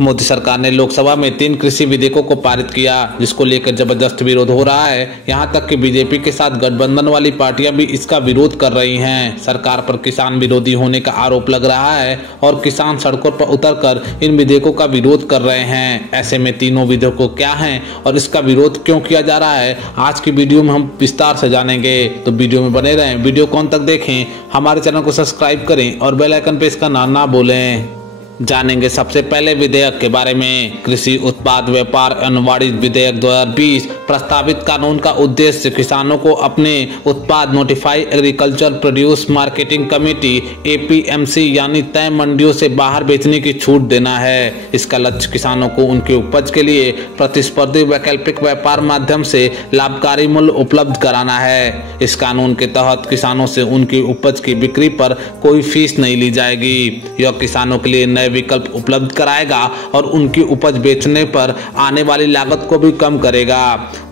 मोदी सरकार ने लोकसभा में 3 कृषि विधेयकों को पारित किया, जिसको लेकर जबरदस्त विरोध हो रहा है। यहां तक कि बीजेपी के साथ गठबंधन वाली पार्टियां भी इसका विरोध कर रही हैं। सरकार पर किसान विरोधी होने का आरोप लग रहा है और किसान सड़कों पर उतरकर इन विधेयकों का विरोध कर रहे हैं। ऐसे में तीनों विधेयकों क्या हैं और इसका विरोध क्यों किया जा रहा है, आज की वीडियो में हम विस्तार से जानेंगे। तो वीडियो में बने रहें, वीडियो को अंत तक देखें, हमारे चैनल को सब्सक्राइब करें और बेल आइकन पे इसका नाम ना भूलें। जानेंगे सबसे पहले विधेयक के बारे में। कृषि उत्पाद व्यापार एवं वाणिज्य विधेयक 2020 प्रस्तावित कानून का उद्देश्य किसानों को अपने उत्पाद notify agriculture produce marketing committee APMC यानी तय मंडियों से बाहर बेचने की छूट देना है। इसका लक्ष्य किसानों को उनके उपज के लिए प्रतिस्पर्धी वैकल्पिक व्यापार माध्यम से लाभकारी मूल्य उपलब्ध कराना है। इस कानून के तहत किसानों से उनकी उपज की बिक्री पर कोई फीस नहीं ली जाएगी। यह किसानों के लिए विकल्प उपलब्ध कराएगा और उनकी उपज बेचने पर आने वाली लागत को भी कम करेगा।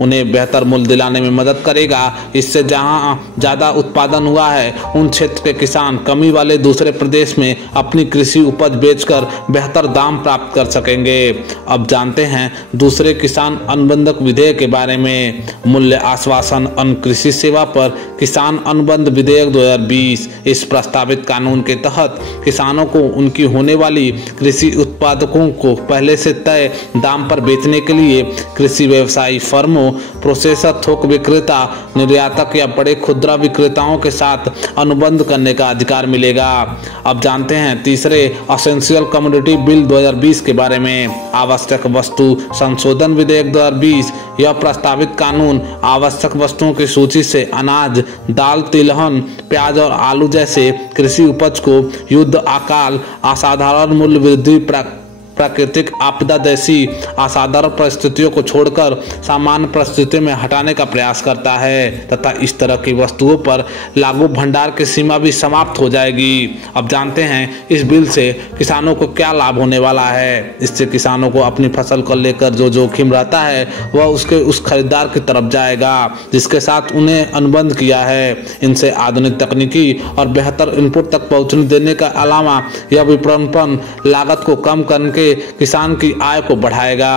उन्हें बेहतर मूल्य दिलाने में मदद करेगा। इससे जहां ज्यादा उत्पादन हुआ है उन क्षेत्र के किसान कमी वाले दूसरे प्रदेश में अपनी कृषि उपज बेचकर बेहतर दाम प्राप्त कर सकेंगे। अब जानते हैं दूसरे किसान अनुबंधक विधेयक के बारे में। मूल्य आश्वासन अन्य कृषि सेवा पर किसान अनुबंध विधेयक 2020। इस प्रस्तावित कानून के तहत किसानों को उनकी होने वाली कृषि उत्पादकों को पहले से तय दाम पर बेचने के लिए कृषि व्यवसायी फर्मों, प्रोसेसर, थोक विक्रेता, निर्यातक या बड़े खुदरा विक्रेताओं के साथ अनुबंध करने का अधिकार मिलेगा। अब जानते हैं तीसरे एसेंशियल कमोडिटी बिल 2020 के बारे में। आवश्यक वस्तु संशोधन विधेयक 2020। यह प्रस्तावित कानून आवश्यक वस्तुओं की सूची से अनाज, दाल, तिलहन, प्याज और आलू जैसे कृषि उपज को युद्ध, अकाल, असाधारण मूल्य वृद्धि, प्राकृतिक आपदा जैसी असाधारण परिस्थितियों को छोड़कर सामान्य परिस्थितियों में हटाने का प्रयास करता है तथा इस तरह की वस्तुओं पर लागू भंडार की सीमा भी समाप्त हो जाएगी। अब जानते हैं इस बिल से किसानों को क्या लाभ होने वाला है। इससे किसानों को अपनी फसल को लेकर जो जोखिम रहता है वह उस खरीदार की तरफ जाएगा जिसके साथ उन्हें अनुबंध किया है। इनसे आधुनिक तकनीकी और बेहतर इनपुट तक पहुँचने देने के अलावा यह विपणन लागत को कम करके किसान की आय को बढ़ाएगा।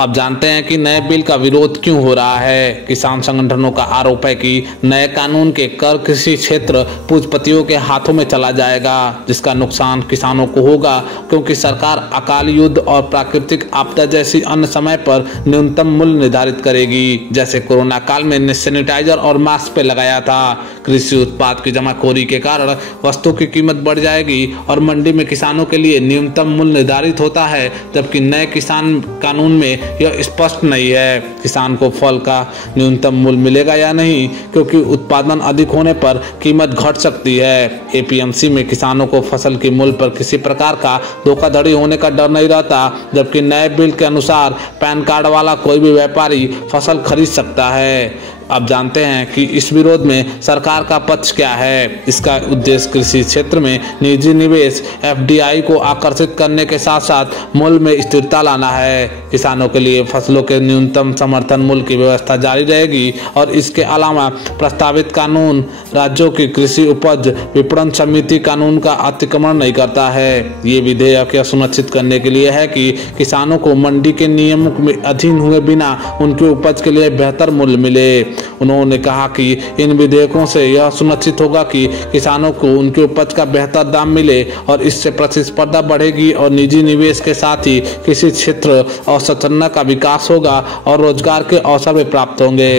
अब जानते हैं कि नए बिल का विरोध क्यों हो रहा है। किसान संगठनों का आरोप है कि नए कानून के कर कृषि क्षेत्र पूंजीपतियों के हाथों में चला जाएगा, जिसका नुकसान किसानों को होगा क्योंकि सरकार अकाल, युद्ध और प्राकृतिक आपदा जैसी अन्य समय पर न्यूनतम मूल्य निर्धारित करेगी, जैसे कोरोना काल में सैनिटाइजर और मास्क पे लगाया था। कृषि उत्पाद की जमाखोरी के कारण वस्तु की कीमत बढ़ जाएगी और मंडी में किसानों के लिए न्यूनतम मूल्य निर्धारित होता है, जबकि नए किसान कानून में यह स्पष्ट नहीं है किसान को फल का न्यूनतम मूल्य मिलेगा या नहीं, क्योंकि उत्पादन अधिक होने पर कीमत घट सकती है। APMC में किसानों को फसल के मूल्य पर किसी प्रकार का धोखाधड़ी होने का डर नहीं रहता, जबकि नए बिल के अनुसार पैन कार्ड वाला कोई भी व्यापारी फसल खरीद सकता है। अब जानते हैं कि इस विरोध में सरकार का पक्ष क्या है। इसका उद्देश्य कृषि क्षेत्र में निजी निवेश FDI को आकर्षित करने के साथ साथ मूल्य में स्थिरता लाना है। किसानों के लिए फसलों के न्यूनतम समर्थन मूल्य की व्यवस्था जारी रहेगी और इसके अलावा प्रस्तावित कानून राज्यों की कृषि उपज विपणन समिति कानून का अतिक्रमण नहीं करता है। ये विधेयक यह सुनिश्चित करने के लिए है कि किसानों को मंडी के नियमों में अधीन हुए बिना उनकी उपज के लिए बेहतर मूल्य मिले। उन्होंने कहा कि इन विधेयकों से यह सुनिश्चित होगा कि किसानों को उनके उपज का बेहतर दाम मिले और इससे प्रतिस्पर्धा बढ़ेगी और निजी निवेश के साथ ही कृषि क्षेत्र अवसंरचना का विकास होगा और रोजगार के अवसर भी प्राप्त होंगे।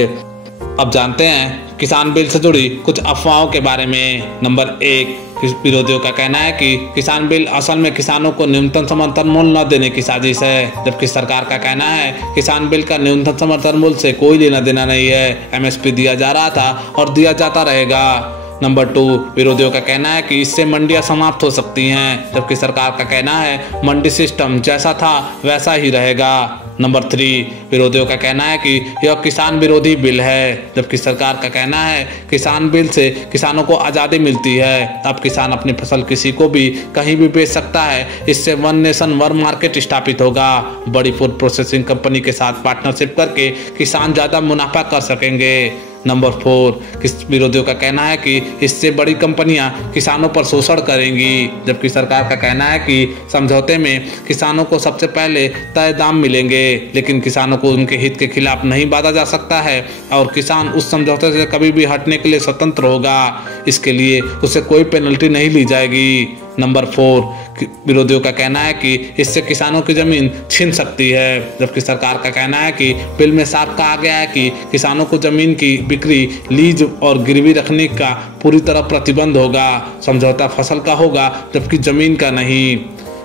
अब जानते हैं किसान बिल से जुड़ी कुछ अफवाहों के बारे में। नंबर 1, विरोधियों का कहना है कि किसान बिल असल में किसानों को न्यूनतम समर्थन मूल्य न देने की साजिश है, जबकि सरकार का कहना है किसान बिल का न्यूनतम समर्थन मूल्य से कोई लेना देना नहीं है। MSP दिया जा रहा था और दिया जाता रहेगा। नंबर 2, विरोधियों का कहना है कि इससे मंडियां समाप्त हो सकती हैं, जबकि सरकार का कहना है मंडी सिस्टम जैसा था वैसा ही रहेगा। नंबर 3, विरोधियों का कहना है कि यह किसान विरोधी बिल है, जबकि सरकार का कहना है किसान बिल से किसानों को आज़ादी मिलती है। अब किसान अपनी फसल किसी को भी कहीं भी बेच सकता है। इससे वन नेशन वन मार्केट स्थापित होगा। बड़ी फूड प्रोसेसिंग कंपनी के साथ पार्टनरशिप करके किसान ज़्यादा मुनाफा कर सकेंगे। नंबर 4, विरोधियों का कहना है कि इससे बड़ी कंपनियां किसानों पर शोषण करेंगी, जबकि सरकार का कहना है कि समझौते में किसानों को सबसे पहले तय दाम मिलेंगे, लेकिन किसानों को उनके हित के खिलाफ नहीं बांधा जा सकता है और किसान उस समझौते से कभी भी हटने के लिए स्वतंत्र होगा। इसके लिए उसे कोई पेनल्टी नहीं ली जाएगी। नंबर 4, विरोधियों का कहना है कि इससे किसानों की जमीन छीन सकती है, जबकि सरकार का कहना है कि बिल में साफ कहा गया है कि किसानों को जमीन की बिक्री, लीज और गिरवी रखने का पूरी तरह प्रतिबंध होगा। समझौता फसल का होगा जबकि जमीन का नहीं।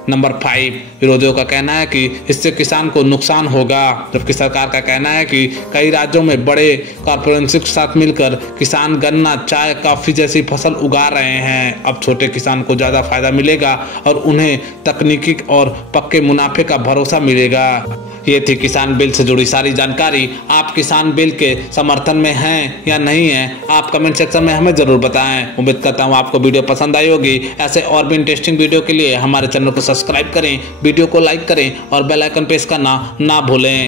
नंबर 5, विरोधियों का कहना है कि इससे किसान को नुकसान होगा, जबकि सरकार का कहना है कि कई राज्यों में बड़े कॉर्पोरेट्स के साथ मिलकर किसान गन्ना, चाय, कॉफी जैसी फसल उगा रहे हैं। अब छोटे किसान को ज़्यादा फायदा मिलेगा और उन्हें तकनीकी और पक्के मुनाफे का भरोसा मिलेगा। ये थी किसान बिल से जुड़ी सारी जानकारी। आप किसान बिल के समर्थन में हैं या नहीं हैं, आप कमेंट सेक्शन में हमें जरूर बताएं। उम्मीद करता हूँ आपको वीडियो पसंद आई होगी। ऐसे और भी इंटरेस्टिंग वीडियो के लिए हमारे चैनल को सब्सक्राइब करें, वीडियो को लाइक करें और बेल आइकन प्रेस करना ना भूलें।